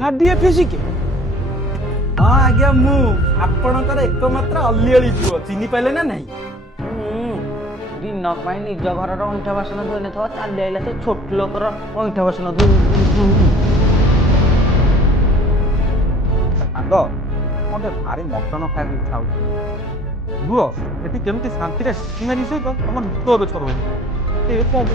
ଗାଡିଏ ଫେସିକେ ହଁ ଆଜ୍ଞା ମୁଁ ଆପଣଙ୍କର ଏକମାତ୍ର ଅଲିଅଳି ପୁଅ ଚିହ୍ନି ପାଇଲେ ନା ନାହିଁ? ଦିନ ପାଇଁ ନିଜ ଘରର ଅଇଁଠା ବାସନ ଧୋଇ ନଥିବ, ଚାଲି ଆଇଲା ସେ ଛୋଟ ଲୋକର ଅଇଁଠା ବାସନ ଧୋଇ। ସାଙ୍ଗ ମତେ ଭାରି ମଟନ ଖାଇବାକୁ ଇଚ୍ଛା ହଉଛି। ରୁହ ଏଠି କେମିତି ଶାନ୍ତିରେ ମାରି ସହିତ ତମ ନିଦ ଏବେ ଛଡଉନି। ଏ କଣ